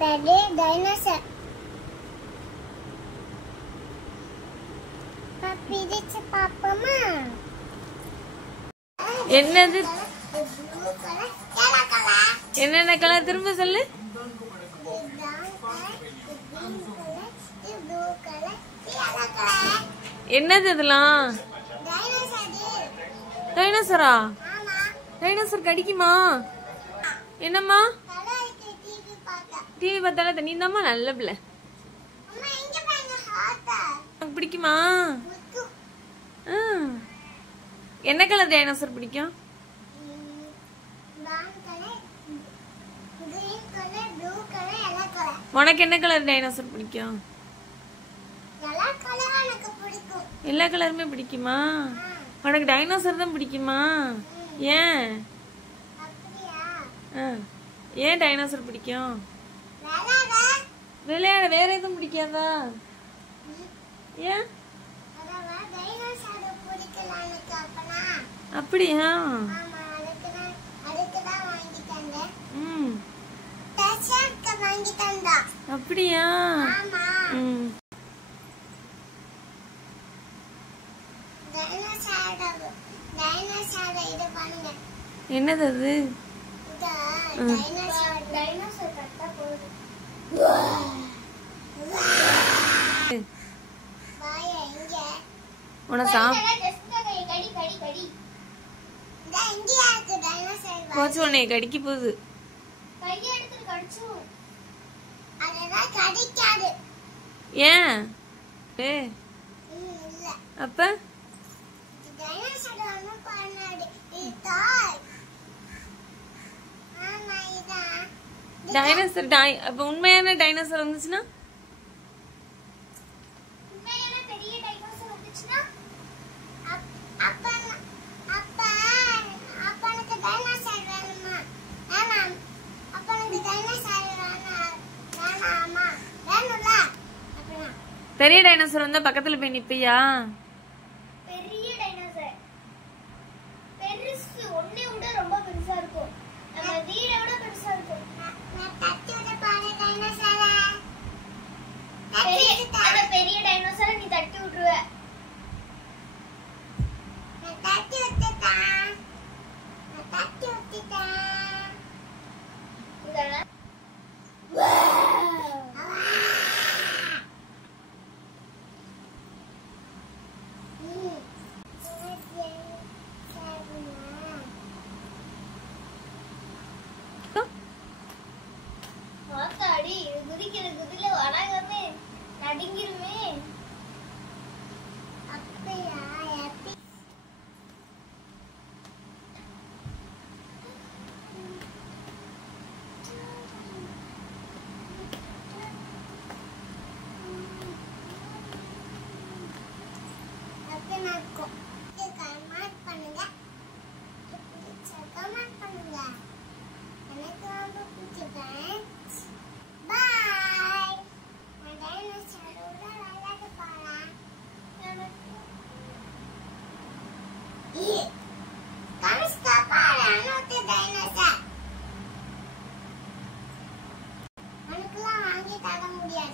பெரிய டைனோசர். பிடிச்சு பாப்போமா? என்னது? என்னென்ன கலர் திரும்ப சொல்லு. என்னது இதெல்லாம்? டைனோசரா? டைனோசர் கடிக்குமா? என்னம்மா? டிவி பார்த்தால நீ தாம்மா நல்ல பிள்ளை. பிடிக்குமா? என்ன கலர் டைனோசர் பிடிக்கும்? உனக்கு என்ன கலர் டைனோசர் பிடிக்கும்? எல்லா கலருமே பிடிக்குமா? உனக்கு டைனோசர் தான் பிடிக்குமா? ஏன் ஏன் டைனோசர் பிடிக்கும்? விளையாட வேற எதுவும் பிடிக்காதா? ஏன் அப்படியா? அப்படியா? என்னது அது? போச்சு உன்னை கடிக்க போகுது. ஏன் அப்ப டைனோசர் அப்ப உண்மையான டைனோசர் வந்துச்சுன்னா பெரிய டைனோசர் வந்தா பக்கத்துல போய் நிப்பியா? பெரிய டைனோசர் பெருசு ஒண்ணே விட ரொம்ப பெருசா இருக்கும். நம்ம வீட விட பெருசா இருக்கும். நான் தட்டியோட பாரு டைனோசரா. பெரிய டைனோசரை நீ தட்டி விட்டுருவ. நான் தட்டி விட்டுட்டேன். இதெல்லாம் குதில வராகமே நடுங்கிருமே. அப்படியா? கமெண்ட் பண்ணுங்க. கமெண்ட் பண்ணுங்க. எனக்கு ரொம்ப பிடிச்சிருக்கேன். Bye. My dinosaur udah lala kepala. Ih, kamu siapa? Anak dinosaur. Anak lah, kita akan mudian.